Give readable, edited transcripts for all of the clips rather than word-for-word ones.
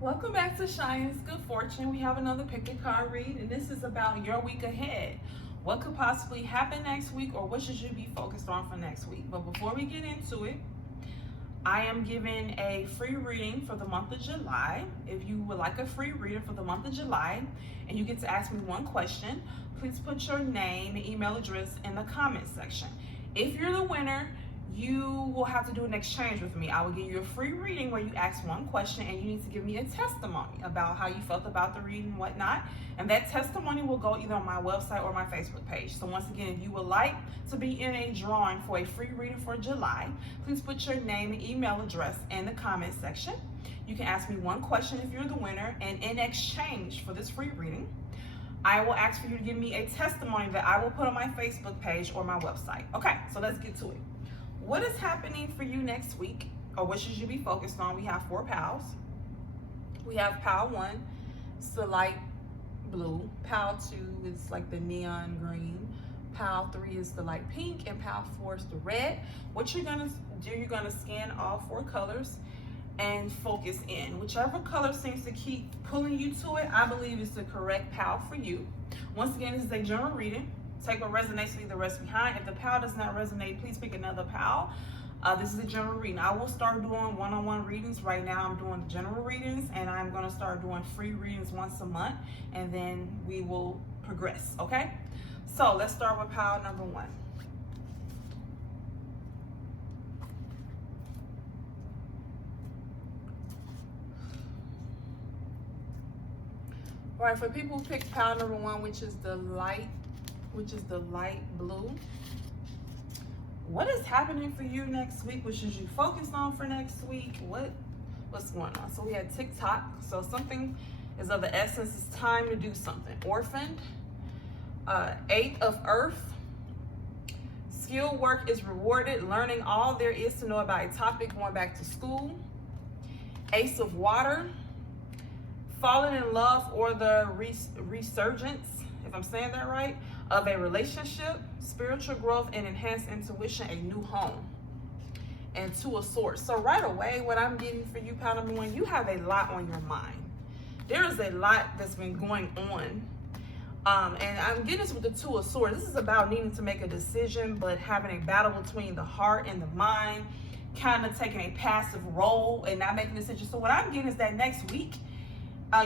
Welcome back to Shine's Good Fortune. We have another pick a card read, and this is about your week ahead. What could possibly happen next week, or what should you be focused on for next week? But before we get into it, I am giving a free reading for the month of July. If you would like a free reading for the month of July, and you get to ask me one question, please put your name and email address in the comment section. If you're the winner, you will have to do an exchange with me. I will give you a free reading where you ask one question and you need to give me a testimony about how you felt about the reading and whatnot. And that testimony will go either on my website or my Facebook page. So once again, if you would like to be in a drawing for a free reading for July, please put your name and email address in the comment section. You can ask me one question if you're the winner, and in exchange for this free reading, I will ask for you to give me a testimony that I will put on my Facebook page or my website. Okay, so let's get to it. What is happening for you next week, or what should you be focused on? We have 4 piles. We have pile 1, it's the light blue. Pile 2 is like the neon green. Pile 3 is the light pink, and pile 4 is the red. What you're gonna do, you're gonna scan all 4 colors and focus in. Whichever color seems to keep pulling you to it, I believe is the correct pile for you. Once again, this is a general reading. Take what resonates, leave the rest behind. If the pile does not resonate, please pick another pile. This is a general reading. I will start doing one-on-one readings. Right now I'm doing general readings, and I'm going to start doing free readings once a month, and then we will progress, okay? So let's start with pile number 1. All right, for people who picked pile number 1, which is the light blue. What is happening for you next week? What should you focus on for next week? What's going on? So we had TikTok. So something is of the essence. It's time to do something. Orphaned. 8 of Earth. Skill work is rewarded. Learning all there is to know about a topic. Going back to school. Ace of Water. Falling in love, or the resurgence, if I'm saying that right, of a relationship, spiritual growth and enhanced intuition, a new home, and 2 of Swords. So right away, what I'm getting for you, pile number 1, you have a lot on your mind. There is a lot that's been going on. And I'm getting this with the 2 of Swords. This is about needing to make a decision, but having a battle between the heart and the mind, kind of taking a passive role and not making a decision. So what I'm getting is that next week,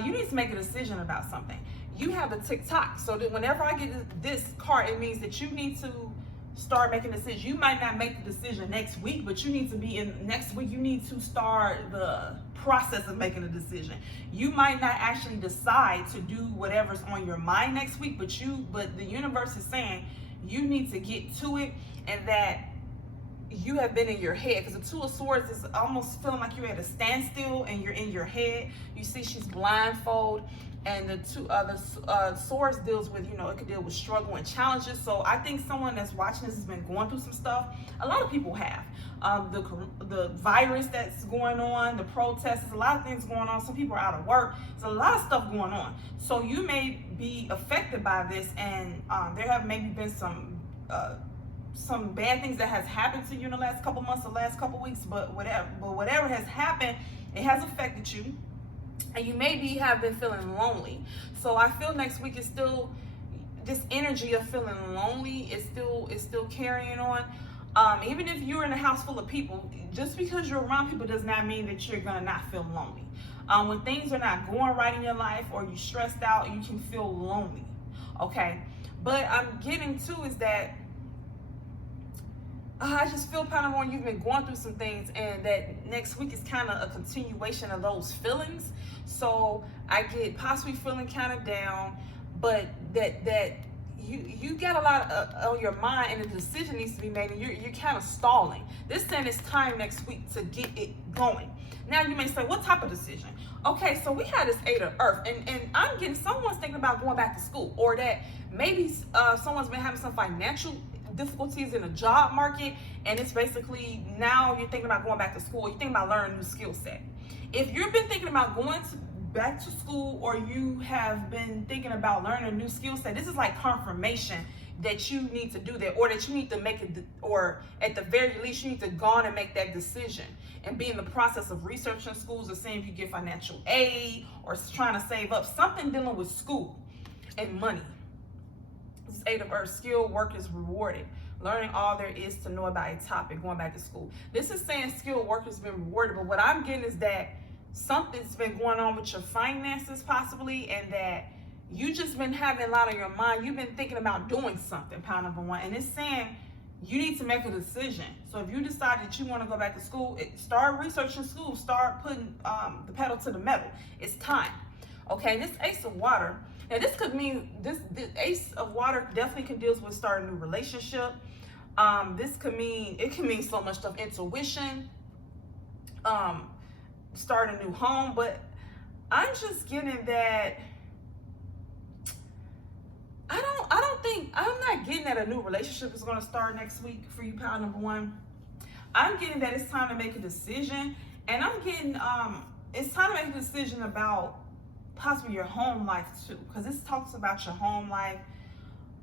you need to make a decision about something. You have the TikTok, so that whenever I get this card, it means that you need to start making decisions. You might not make the decision next week, but you need to be in next week. You need to start the process of making a decision. You might not actually decide to do whatever's on your mind next week, but the universe is saying you need to get to it, and that you have been in your head, because the 2 of Swords is almost feeling like you're at a standstill and you're in your head. You see she's blindfold, and the 2 other Swords deals with, it could deal with struggle and challenges. So I think someone that's watching this has been going through some stuff. A lot of people have. The virus that's going on, the protests, there's a lot of things going on. Some people are out of work. There's a lot of stuff going on. So you may be affected by this, and there have maybe been some bad things that has happened to you in the last couple months, the last couple weeks, but whatever has happened, it has affected you, and you maybe have been feeling lonely. So I feel next week is still this energy of feeling lonely is still carrying on. Even if you're in a house full of people, just because you're around people does not mean that you're gonna not feel lonely. When things are not going right in your life, or you're stressed out, you can feel lonely. Okay, but I'm getting to is that I just feel kind of you've been going through some things, and that next week is kind of a continuation of those feelings. So I get possibly feeling kind of down, but that you got a lot on your mind, and a decision needs to be made, and you're kind of stalling. This then is time next week to get it going. Now you may say, what type of decision? Okay, so we had this 8 of Earth, and I'm getting someone's thinking about going back to school, or that maybe someone's been having some financial difficulties in the job market, and it's basically now you're thinking about going back to school. You're thinking about learning a new skill set. If you've been thinking about going back to school, or you have been thinking about learning a new skill set, this is like confirmation that you need to do that, or that you need to make it, or at the very least you need to go on and make that decision. and be in the process of researching schools or seeing if you get financial aid or trying to save up, something dealing with school and money. This is Eight of Earth. Skilled work is rewarded. Learning all there is to know about a topic, going back to school. This is saying skilled work has been rewarded, but what I'm getting is that something's been going on with your finances possibly, and that you just been having a lot on your mind. You've been thinking about doing something, pound number one, and it's saying you need to make a decision. So if you decide that you want to go back to school, start researching school, start putting the pedal to the metal. It's time. Okay, this Ace of Water, now this could mean, this Ace of Water definitely can deal with starting a new relationship. This could mean, it can mean so much stuff, intuition, start a new home, but I'm just getting that I'm not getting that a new relationship is going to start next week for you, pound number one. I'm getting that it's time to make a decision, and I'm getting it's time to make a decision about possibly your home life too, because this talks about your home life,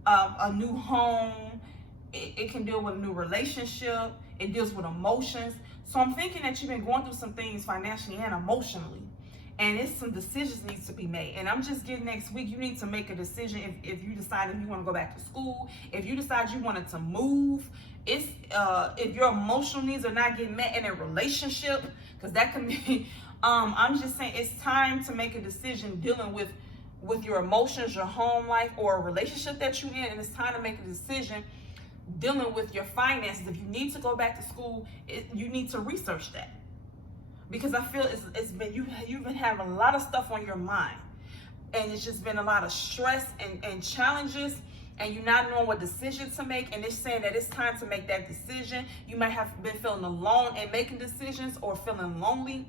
a new home. It can deal with a new relationship. It deals with emotions. So I'm thinking that you've been going through some things financially and emotionally, and it's some decisions needs to be made. And I'm just getting next week, you need to make a decision if you decide if you want to go back to school, if you decide you wanted to move, it's if your emotional needs are not getting met in a relationship, because that can be, I'm just saying it's time to make a decision dealing with your emotions, your home life, or a relationship that you're in, and it's time to make a decision dealing with your finances. If you need to go back to school, you need to research that, because I feel it's been you've been having a lot of stuff on your mind, and it's just been a lot of stress and challenges, and you're not knowing what decision to make. And it's saying that it's time to make that decision. You might have been feeling alone and making decisions, or feeling lonely,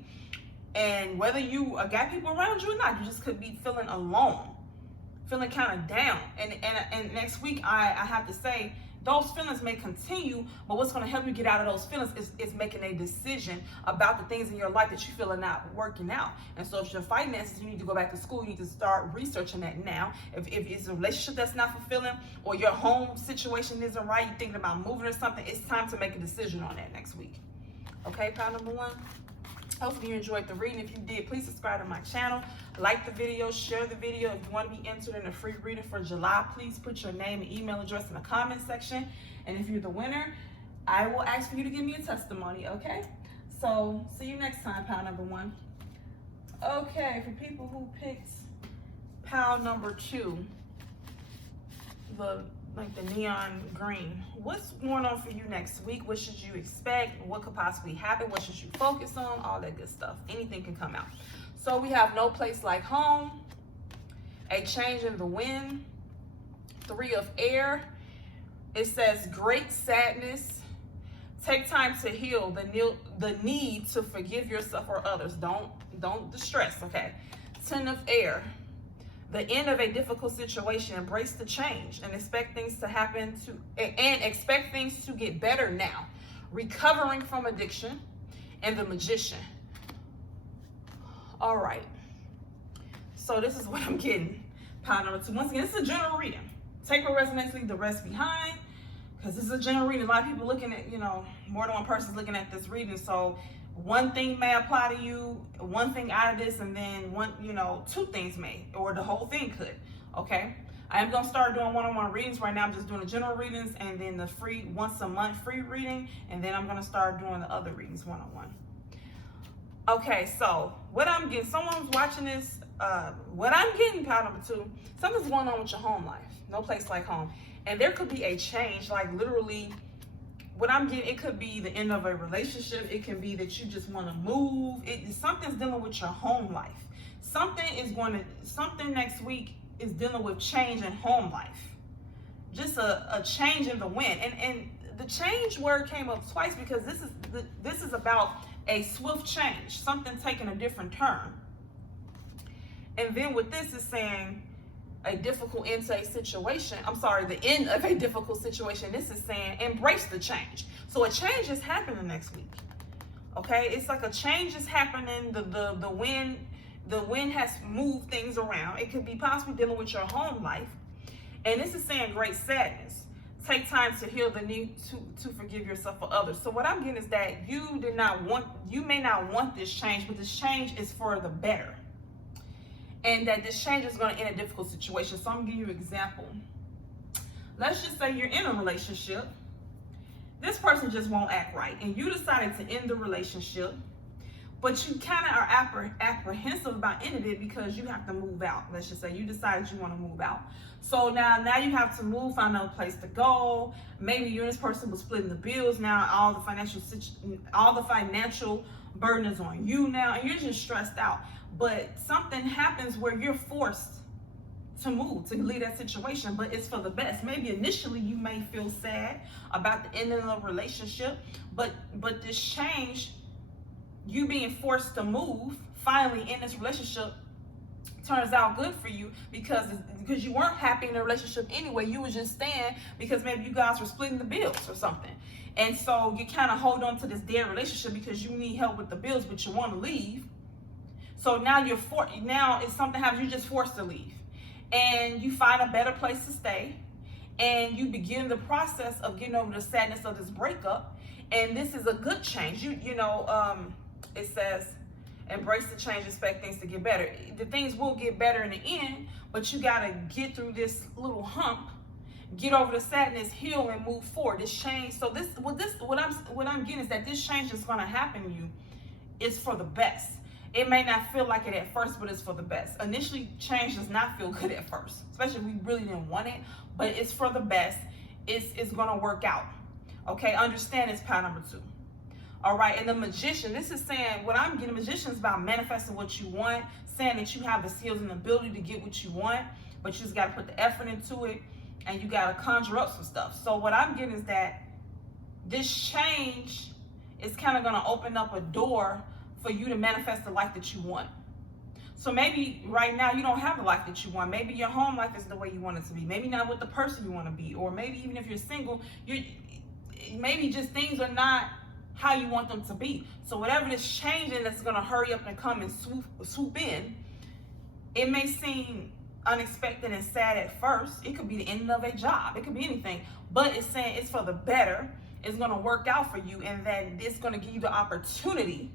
and whether you got people around you or not, you just could be feeling alone, feeling kind of down. And next week I have to say, those feelings may continue, but what's going to help you get out of those feelings is making a decision about the things in your life that you feel are not working out. And so if your finances, you need to go back to school, you need to start researching that now. If it's a relationship that's not fulfilling, or your home situation isn't right, you're thinking about moving or something, it's time to make a decision on that next week. Okay, pound number one. Hopefully you enjoyed the reading. If you did, please subscribe to my channel, like the video, share the video. If you want to be entered in a free reading for July, please put your name and email address in the comment section. And if you're the winner, I will ask for you to give me a testimony, okay? So see you next time, pound number one. Okay, for people who picked pound number two, the neon green, what's going on for you next week? What should you expect? What could possibly happen? What should you focus on? All that good stuff. Anything can come out. So we have no place like home, a change in the wind, 3 of air. It says great sadness. Take time to heal. The need to forgive yourself or others. Don't distress, okay? 10 of air. The end of a difficult situation. Embrace the change and expect things to happen expect things to get better now. Recovering from addiction. And the Magician. All right. So this is what I'm getting. Pound number two. Once again, this is a general reading. Take what resonates, leave the rest behind. Because this is a general reading. A lot of people looking at, more than one person's looking at this reading. So one thing may apply to you, one thing out of this, and then two things may, or the whole thing could. Okay, I am going to start doing one-on-one readings right now. I'm just doing the general readings, and then the free once a month free reading, and then I'm going to start doing the other readings one-on-one. Okay, so what I'm getting, someone's watching this, what I'm getting, pound number two, something's going on with your home life. No place like home. And there could be a change, like literally, what I'm getting, it could be the end of a relationship. It can be that you just want to move. Something's dealing with your home life. Something next week is dealing with change in home life. Just a change in the wind. And the change word came up twice because this is about a swift change, something taking a different turn. And then with this is saying a difficult end to a situation. I'm sorry, the end of a difficult situation. This is saying embrace the change. So a change is happening next week. Okay, it's like a change is happening. The wind has moved things around. It could be possibly dealing with your home life. And this is saying great sadness. take time to heal the need to forgive yourself for others. So what I'm getting is that you may not want this change, but this change is for the better. And that this change is going to end a difficult situation. So I'm going to give you an example. Let's just say you're in a relationship. This person just won't act right. And you decided to end the relationship. But you kind of are apprehensive about ending it because you have to move out. Let's just say you decided you want to move out. So now you have to move, find another place to go. Maybe you and this person was splitting the bills. Now all the financial burden is on you now, and you're just stressed out. But something happens where you're forced to move, to leave that situation, but it's for the best. Maybe initially you may feel sad about the ending of the relationship, but this change, you being forced to move finally in this relationship, turns out good for you because you weren't happy in the relationship anyway. You were just staying because maybe you guys were splitting the bills or something. And so you kind of hold on to this dead relationship because you need help with the bills, but you want to leave. So now now if something happens, you're just forced to leave. And you find a better place to stay. And you begin the process of getting over the sadness of this breakup. And this is a good change. It says, embrace the change, expect things to get better. The things will get better in the end, but you got to get through this little hump, get over the sadness, heal, and move forward. This change. So what I'm getting is that this change is going to happen to you. It's for the best. It may not feel like it at first, but it's for the best. Initially, change does not feel good at first, especially if we really didn't want it, but it's for the best. It's going to work out. Okay, understand it's pile number 2. All right, and the magician, this is saying, what I'm getting, magician is about manifesting what you want, saying that you have the skills and ability to get what you want, but you just got to put the effort into it, and you got to conjure up some stuff. So what I'm getting is that this change is kind of going to open up a door for you to manifest the life that you want. So maybe right now you don't have the life that you want. Maybe your home life is the way you want it to be. Maybe not with the person you want to be. Or maybe even if you're single, maybe just things are not how you want them to be. So whatever this changing that's going to hurry up and come and swoop in, it may seem unexpected and sad at first. It could be the end of a job. It could be anything. But it's saying it's for the better. It's going to work out for you, and then it's going to give you the opportunity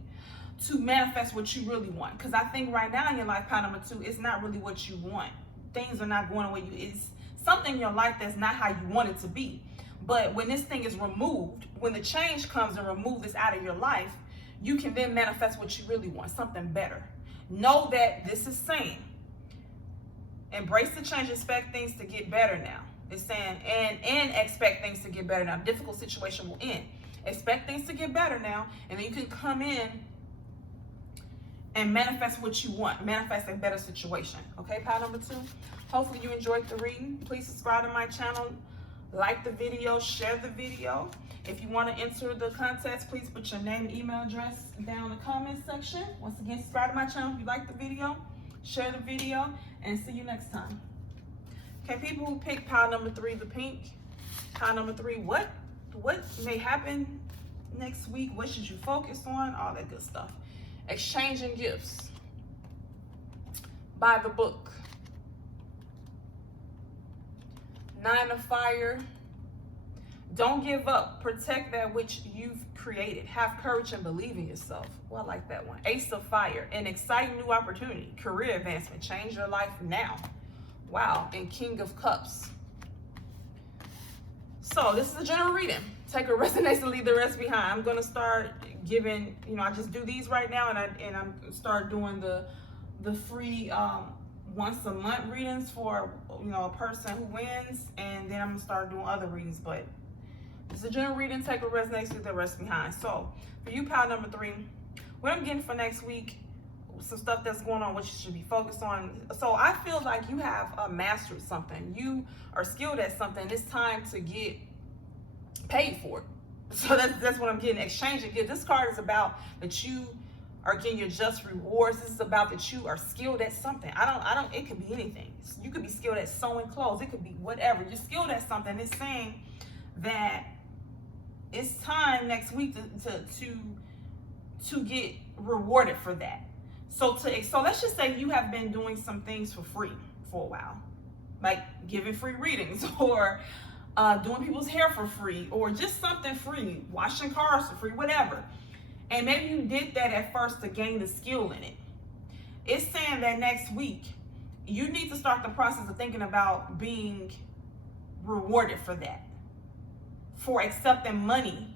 to manifest what you really want. Because I think right now in your life, pile number 2, it's not really what you want. Things are not going the way it's something in your life that's not how you want it to be. But when this thing is removed, when the change comes and remove this out of your life, you can then manifest what you really want, something better. Know that this is saying, embrace the change, expect things to get better now. It's saying, and expect things to get better now. Difficult situation will end. Expect things to get better now, and then you can come in and manifest what you want, manifest a better situation. Okay, pile number 2. Hopefully you enjoyed the reading. Please subscribe to my channel, like the video, share the video. If you want to enter the contest, please put your name and email address down in the comment section. Once again, subscribe to my channel if you like the video, share the video, and see you next time. Okay, people who pick pile number 3, the pink, pile number 3, what may happen next week? What should you focus on? All that good stuff. Exchanging gifts. Buy the book. 9 of fire. Don't give up. Protect that which you've created. Have courage and believe in yourself. Well, I like that one. Ace of fire. An exciting new opportunity. Career advancement. Change your life now. Wow. And King of cups. So this is a general reading. Take what resonates and leave the rest behind. I'm going to start giving, I just do these right now, and I'm start doing the free once a month readings for a person who wins, and then I'm gonna start doing other readings. But it's a general reading. Take what resonates, leave the rest behind. So for you, pile number 3, what I'm getting for next week, some stuff that's going on, what you should be focused on. So I feel like you have mastered something. You are skilled at something. It's time to get paid for it. So that's what I'm getting. Exchanging gifts. This card is about that you are getting your just rewards. This is about that you are skilled at something. It could be anything. You could be skilled at sewing clothes. It could be whatever. You're skilled at something. It's saying that it's time next week to get rewarded for that. So let's just say you have been doing some things for free for a while, like giving free readings or doing people's hair for free, or just something free, washing cars for free, whatever. And maybe you did that at first to gain the skill in it. It's saying that next week, you need to start the process of thinking about being rewarded for that, for accepting money,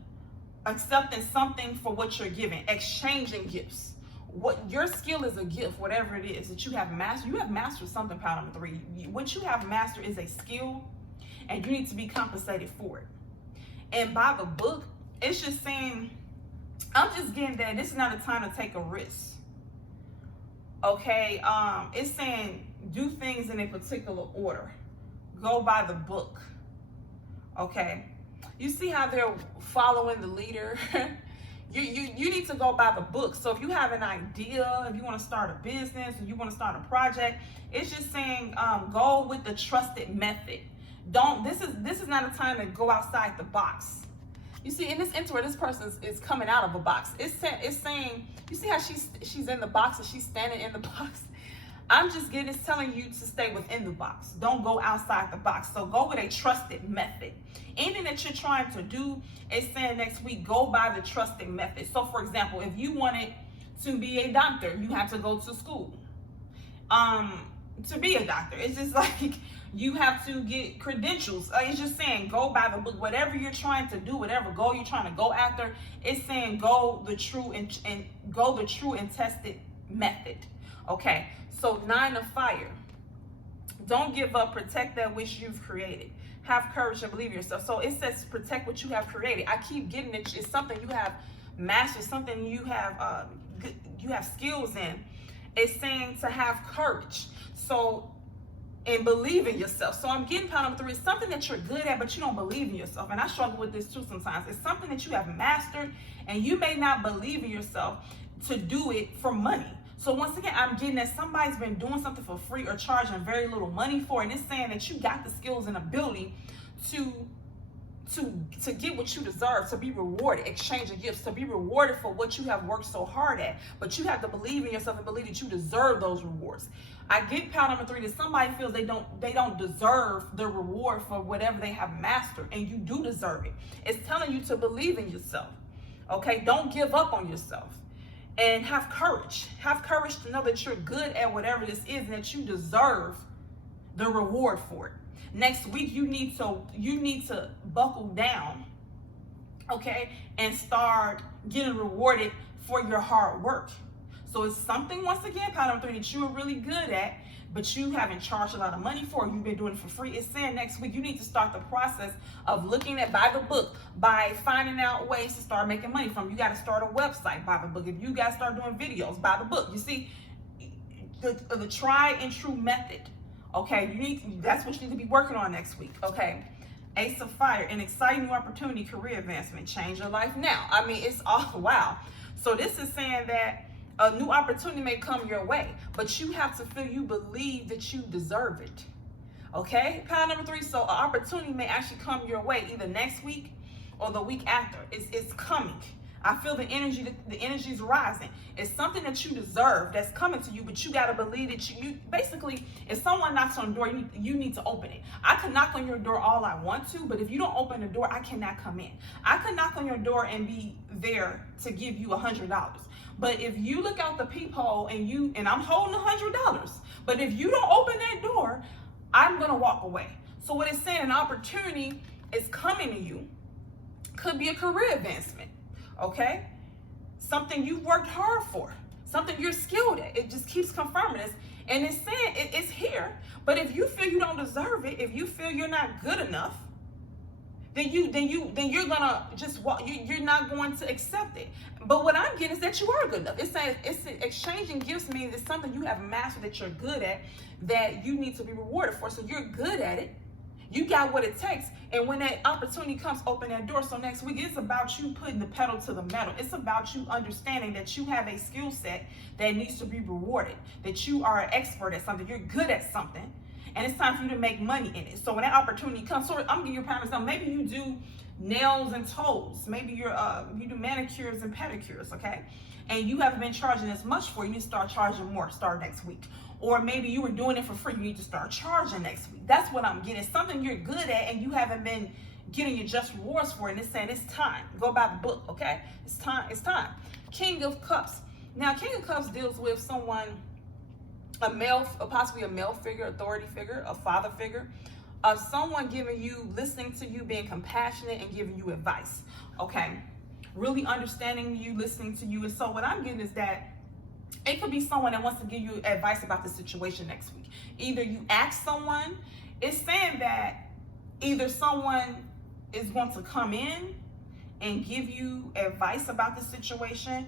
accepting something for what you're giving, exchanging gifts. What your skill is a gift, whatever it is that you have mastered. You have mastered something, pile number 3. What you have mastered is a skill, and you need to be compensated for it. And by the book, it's just saying, I'm just getting that this is not a time to take a risk. Okay, it's saying do things in a particular order. Go by the book. Okay, you see how they're following the leader. You need to go by the book. So if you have an idea, if you want to start a business, or you want to start a project, it's just saying go with the trusted method. This is not a time to go outside the box. You see, in this intro, this person is coming out of a box. It's saying, you see how she's in the box and she's standing in the box? It's telling you to stay within the box. Don't go outside the box. So go with a trusted method. Anything that you're trying to do, it's saying next week, go by the trusted method. So for example, if you wanted to be a doctor, you have to go to school. To be a doctor, it's just like you have to get credentials. It's just saying go by the book. Whatever you're trying to do, whatever goal you're trying to go after, it's saying go the true and tested method. Okay, so 9 of fire. Don't give up. Protect that which you've created. Have courage and believe in yourself. So it says protect what you have created. I keep getting it. It's something you have mastered, something you have skills in. It's saying to have courage. So, and believe in yourself. So I'm getting pile number 3. It's something that you're good at, but you don't believe in yourself. And I struggle with this too sometimes. It's something that you have mastered, and you may not believe in yourself to do it for money. So once again, I'm getting that somebody's been doing something for free or charging very little money for it. And it's saying that you got the skills and ability to get what you deserve, to be rewarded, exchanging gifts, to be rewarded for what you have worked so hard at. But you have to believe in yourself and believe that you deserve those rewards. I get pile number 3 that somebody feels they don't deserve the reward for whatever they have mastered, and you do deserve it. It's telling you to believe in yourself. Okay, don't give up on yourself. And have courage. Have courage to know that you're good at whatever this is and that you deserve the reward for it. Next week, you need to buckle down, okay, and start getting rewarded for your hard work. So it's something, once again, pile number 3, that you are really good at, but you haven't charged a lot of money for. You've been doing it for free. It's saying next week you need to start the process of looking at by the book, by finding out ways to start making money from. You got to start a website by the book. If you got to start doing videos by the book, you see, the tried and true method. Okay, that's what you need to be working on next week. Okay, Ace of Fire, an exciting new opportunity, career advancement, change your life now. I mean, it's all wow. So this is saying that a new opportunity may come your way, but you have to feel you believe that you deserve it. Okay, pile number 3. So an opportunity may actually come your way either next week or the week after. It's coming. I feel the energy is rising. It's something that you deserve that's coming to you, but you got to believe that you basically, if someone knocks on the door, you need to open it. I can knock on your door all I want to, but if you don't open the door, I cannot come in. I can knock on your door and be there to give you $100. But if you look out the peephole and I'm holding $100, but if you don't open that door, I'm going to walk away. So what it's saying, an opportunity is coming to you. Could be a career advancement. Okay, something you've worked hard for, something you're skilled at. It just keeps confirming this, and it's saying it's here. But if you feel you don't deserve it, if you feel you're not good enough, then you're gonna just walk. You're not going to accept it. But what I'm getting is that you are good enough. It's saying it's exchanging gifts means it's something you have mastered that you're good at, that you need to be rewarded for. So you're good at it. You got what it takes. And when that opportunity comes, open that door. So next week, it's about you putting the pedal to the metal. It's about you understanding that you have a skill set that needs to be rewarded, that you are an expert at something. You're good at something. and it's time for you to make money in it. So when that opportunity comes, so I'm gonna give you a prime example. Maybe you do nails and toes. Maybe you do manicures and pedicures, okay? And you haven't been charging as much for it. You need to start charging more, start next week. Or maybe you were doing it for free. You need to start charging next week. That's what I'm getting. Something you're good at and you haven't been getting your just rewards for it. And it's saying it's time. Go by the book, okay? It's time. It's time. King of Cups. Now, King of Cups deals with someone, possibly a male figure, authority figure, a father figure, of someone giving you, listening to you, being compassionate and giving you advice, okay? Really understanding you, listening to you. And so what I'm getting is that it could be someone that wants to give you advice about the situation next week. Either you ask someone, it's saying that either someone is going to come in and give you advice about the situation.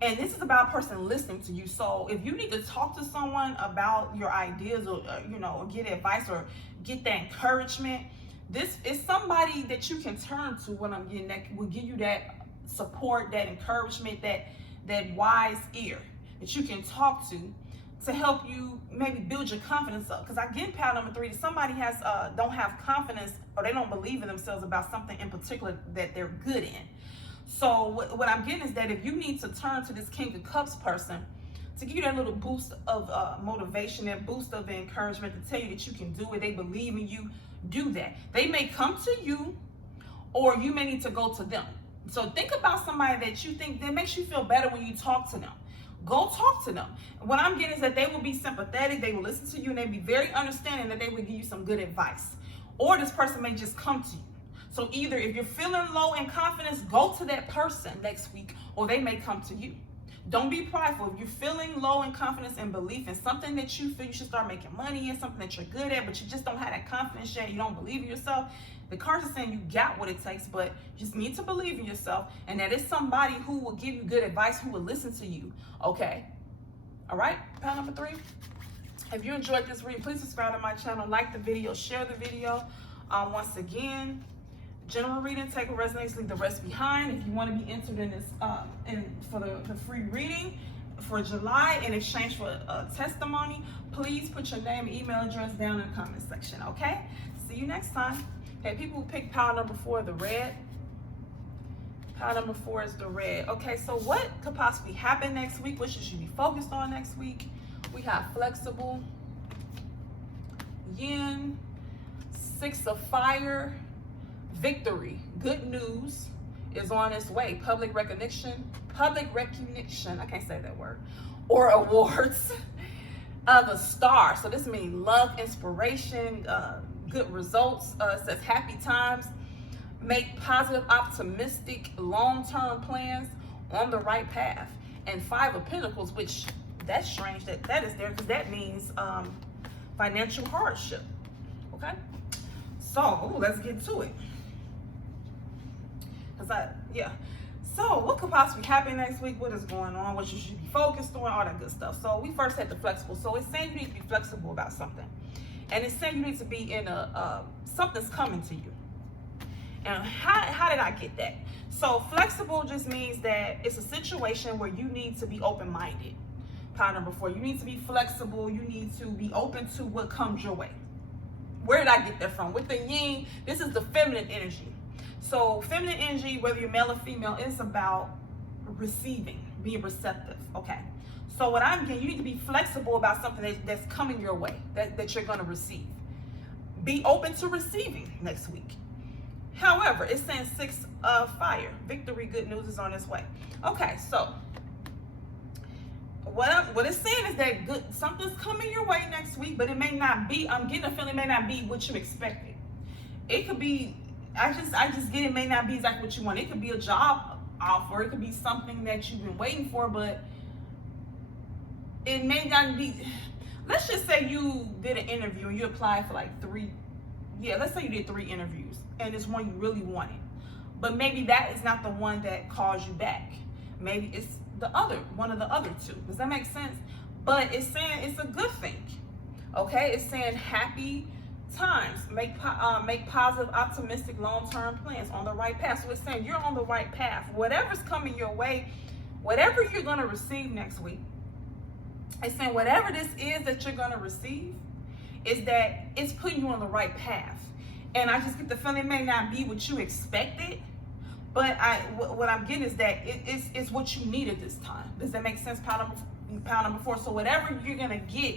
And this is about a person listening to you. So if you need to talk to someone about your ideas or or get advice or get that encouragement, this is somebody that you can turn to when I'm getting that will give you that support, that encouragement, that wise ear that you can talk to help you maybe build your confidence up. Because I get pile number 3 that somebody don't have confidence or they don't believe in themselves about something in particular that they're good in. So what I'm getting is that if you need to turn to this King of Cups person to give you that little boost of motivation, that boost of encouragement to tell you that you can do it, they believe in you, do that. They may come to you or you may need to go to them. So think about somebody that you think that makes you feel better when you talk to them. Go talk to them. What I'm getting is that they will be sympathetic, they will listen to you, and they'll be very understanding that they will give you some good advice. Or this person may just come to you. So either if you're feeling low in confidence, go to that person next week, or they may come to you. Don't be prideful. If you're feeling low in confidence and belief in something that you feel you should start making money in, something that you're good at, but you just don't have that confidence yet, you don't believe in yourself, the cards are saying you got what it takes, but you just need to believe in yourself, and that it's somebody who will give you good advice, who will listen to you, okay? All right, pile number 3. If you enjoyed this reading, please subscribe to my channel, like the video, share the video. Once again, general reading, take what resonates, leave the rest behind. If you want to be entered in this for the free reading for July in exchange for a testimony, please put your name and email address down in the comment section, okay? See you next time. Okay, people who pick pile number 4, the red. Pile number 4 is the red. Okay, so what could possibly happen next week? What should you be focused on next week? We have flexible, yin, 6 of fire, victory, good news is on its way. Public recognition, I can't say that word, or awards. The star, so this means love, inspiration, good results. It says happy times, make positive, optimistic, long-term plans, on the right path. And 5 of Pentacles, which that's strange that is there, because that means financial hardship. Okay, so let's get to it. So what could possibly happen next week? What is going on? What you should be focused on? All that good stuff. So we first had the flexible. So it's saying you need to be flexible about something, and it's saying you need to be in something's coming to you. And how did I get that? So flexible just means that it's a situation where you need to be open-minded. Pile number 4, you need to be flexible. You need to be open to what comes your way. Where did I get that from? With the yin, this is the feminine energy. So feminine energy, whether you're male or female, is about receiving, being receptive, okay? So what I'm getting, you need to be flexible about something that's coming your way, that you're gonna receive. Be open to receiving next week. However, it's saying 6 of fire, victory, good news is on its way. Okay, so what it's saying is that something's coming your way next week, but it may not be, I'm getting a feeling it may not be what you expected. It could be, I just get it may not be exactly what you want. It could be a job offer. It could be something that you've been waiting for, but it may not be. Let's just say you did an interview and you applied for like 3. Yeah, let's say you did 3 interviews and it's one you really wanted, but maybe that is not the one that calls you back. Maybe it's one of the other 2. Does that make sense? But it's saying it's a good thing. Okay, it's saying happy times, make positive, optimistic, long-term plans, on the right path. So it's saying you're on the right path. Whatever's coming your way, whatever you're going to receive next week, it's saying whatever this is that you're going to receive, is that it's putting you on the right path. And I just get the feeling it may not be what you expected, but what I'm getting is that it's what you need at this time. Does that make sense? Pound number 4. So whatever you're gonna get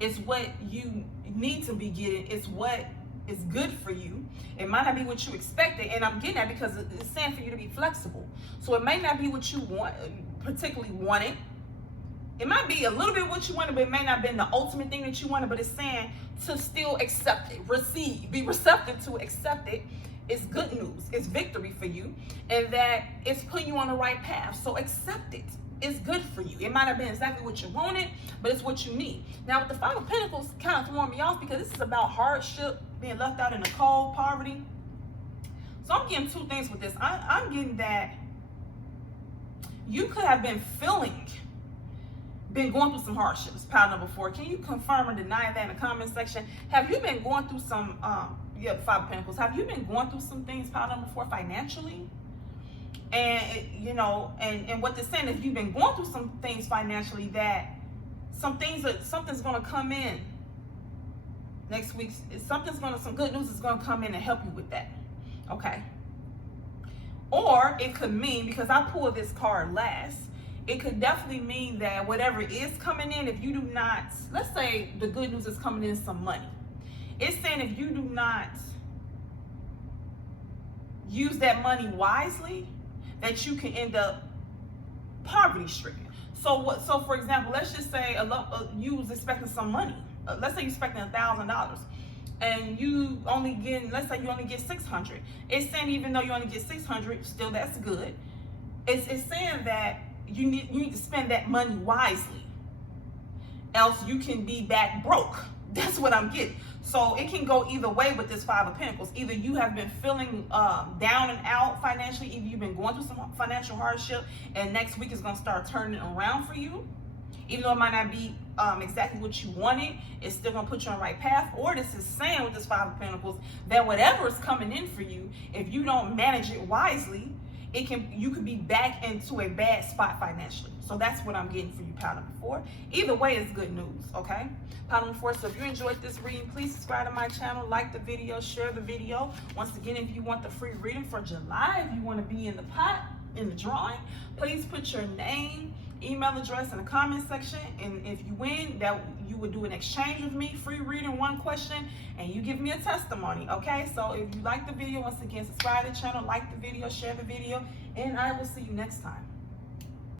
is what you need to be getting. It's what is good for you. It might not be what you expected, and I'm getting that because it's saying for you to be flexible. So it may not be what you want, particularly wanted. It might be a little bit what you wanted, but it may not have been the ultimate thing that you wanted. But it's saying to still accept it, receive, be receptive to accept it. It's good news. It's victory for you, and that it's putting you on the right path. So accept it. It's good for you. It might have been exactly what you wanted, but it's what you need. Now with the 5 of Pentacles kind of throwing me off because this is about hardship, being left out in the cold, poverty. So I'm getting 2 things with this. I'm getting that you could have been going through some hardships. Pile number 4. Can you confirm or deny that in the comment section? Have you been going through some, 5 of Pentacles. Have you been going through some things, pile number 4, financially? And, and what they're saying, if you've been going through some things financially, that something's going to come in next week. Some good news is going to come in and help you with that. Okay. Or it could mean, because I pulled this card last, it could definitely mean that whatever is coming in, if you do not, let's say the good news is coming in some money. It's saying if you do not use that money wisely, that you can end up poverty stricken. So for example, let's just say you was expecting some money. Let's say you're expecting $1,000, and you only get, let's say you only get 600. It's saying even though you only get 600, still that's good. It's saying that you need to spend that money wisely, else you can be back broke. That's what I'm getting. So it can go either way with this 5 of Pentacles. Either you have been feeling down and out financially, either you've been going through some financial hardship, and next week is going to start turning around for you. Even though it might not be exactly what you wanted, it's still going to put you on the right path. Or this is saying with this 5 of Pentacles that whatever is coming in for you, if you don't manage it wisely, you could be back into a bad spot financially. So that's what I'm getting for you, pile number 4. Either way, it's good news, okay? Pile number 4, so if you enjoyed this reading, please subscribe to my channel, like the video, share the video. Once again, if you want the free reading for July, if you want to be in the pot, in the drawing, please put your name, email address in the comment section, and if you win, that you would do an exchange with me, free reading, 1 question, and you give me a testimony, okay? So if you like the video, once again, subscribe to the channel, like the video, share the video, and I will see you next time.